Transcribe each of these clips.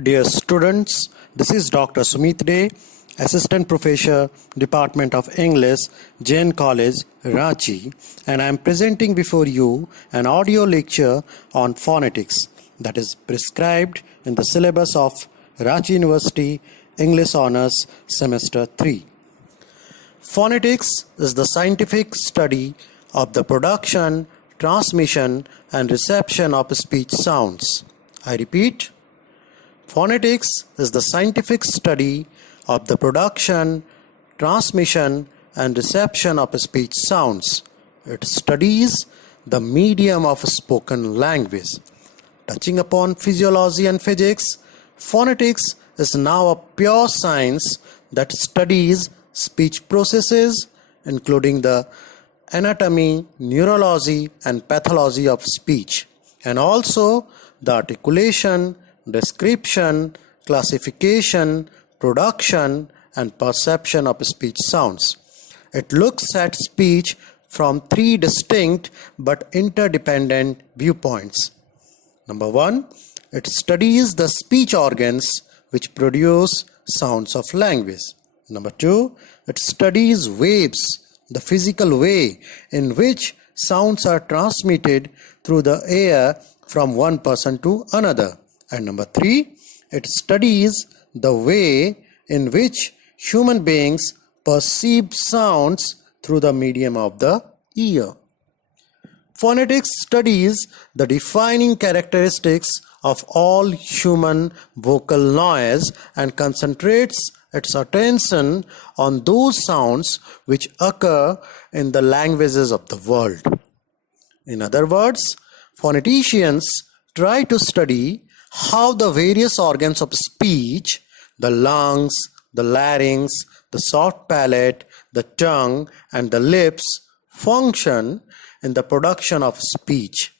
Dear students, this is Dr. Sumit Dey, Assistant Professor, Department of English, Jain College, Ranchi, and I am presenting before you an audio lecture on phonetics that is prescribed in the syllabus of Ranchi University English Honours Semester 3. Phonetics is the scientific study of the production, transmission, and reception of speech sounds. I repeat, phonetics is the scientific study of the production, transmission, and reception of speech sounds. It studies the medium of spoken language. Touching upon physiology and physics, phonetics is now a pure science that studies speech processes, including the anatomy, neurology, and pathology of speech, and also the articulation, description, classification, production, and perception of speech sounds. It looks at speech from three distinct but interdependent viewpoints. Number one, it studies the speech organs which produce sounds of language. Number two, it studies waves, the physical way in which sounds are transmitted through the air from one person to another. And number three, it studies the way in which human beings perceive sounds through the medium of the ear. Phonetics studies the defining characteristics of all human vocal noise and concentrates its attention on those sounds which occur in the languages of the world. In other words, phoneticians try to study how the various organs of speech, the lungs, the larynx, the soft palate, the tongue, and the lips function in the production of speech.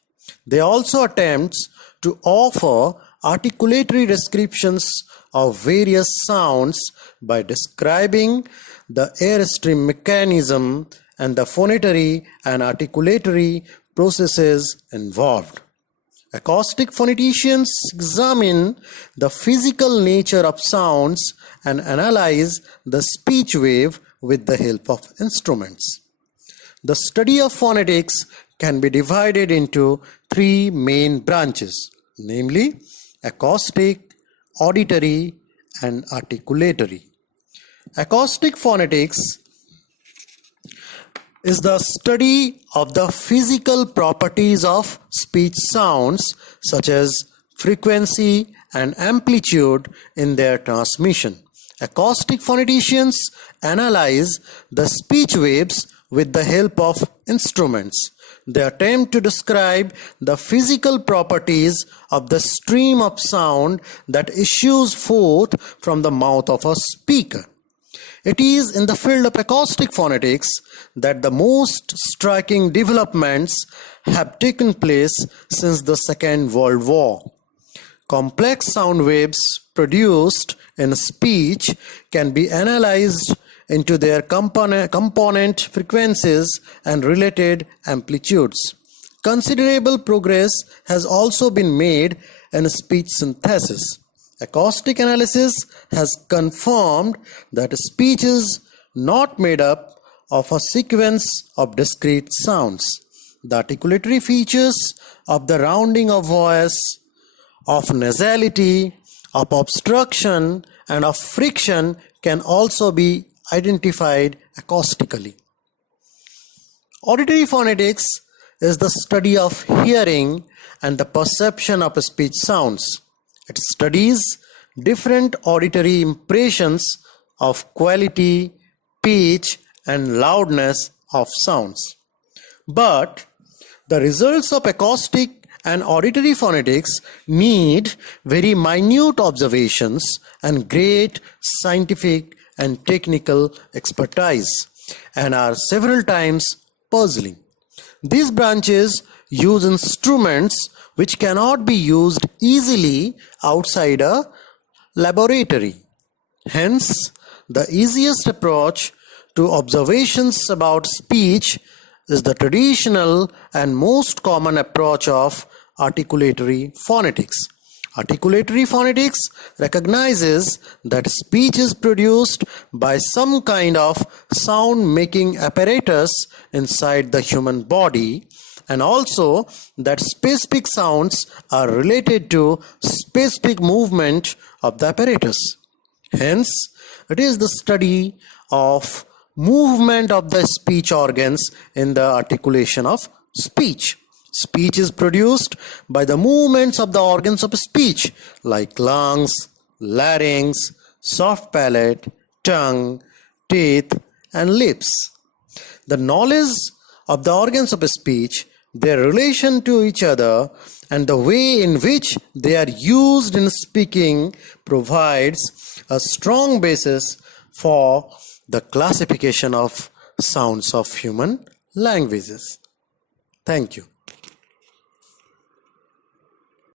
They also attempt to offer articulatory descriptions of various sounds by describing the airstream mechanism and the phonatory and articulatory processes involved. Acoustic phoneticians examine the physical nature of sounds and analyze the speech wave with the help of instruments. The study of phonetics can be divided into three main branches, namely acoustic, auditory, and articulatory. Acoustic phonetics is the study of the physical properties of speech sounds such as frequency and amplitude in their transmission. Acoustic phoneticians analyze the speech waves with the help of instruments. They attempt to describe the physical properties of the stream of sound that issues forth from the mouth of a speaker. It is in the field of acoustic phonetics that the most striking developments have taken place since the Second World War. Complex sound waves produced in speech can be analyzed into their component frequencies and related amplitudes. Considerable progress has also been made in speech synthesis. Acoustic analysis has confirmed that speech is not made up of a sequence of discrete sounds. The articulatory features of the rounding of voice, of nasality, of obstruction, and of friction can also be identified acoustically. Auditory phonetics is the study of hearing and the perception of speech sounds. It studies different auditory impressions of quality, pitch, and loudness of sounds. But the results of acoustic and auditory phonetics need very minute observations and great scientific and technical expertise, and are several times puzzling. These branches use instruments which cannot be used easily outside a laboratory. Hence, the easiest approach to observations about speech is the traditional and most common approach of articulatory phonetics. Articulatory phonetics recognizes that speech is produced by some kind of sound-making apparatus inside the human body, and also that specific sounds are related to specific movement of the apparatus. Hence, it is the study of movement of the speech organs in the articulation of speech. Speech is produced by the movements of the organs of speech like lungs, larynx, soft palate, tongue, teeth, and lips. The knowledge of the organs of speech, their relation to each other, and the way in which they are used in speaking provides a strong basis for the classification of sounds of human languages. Thank you.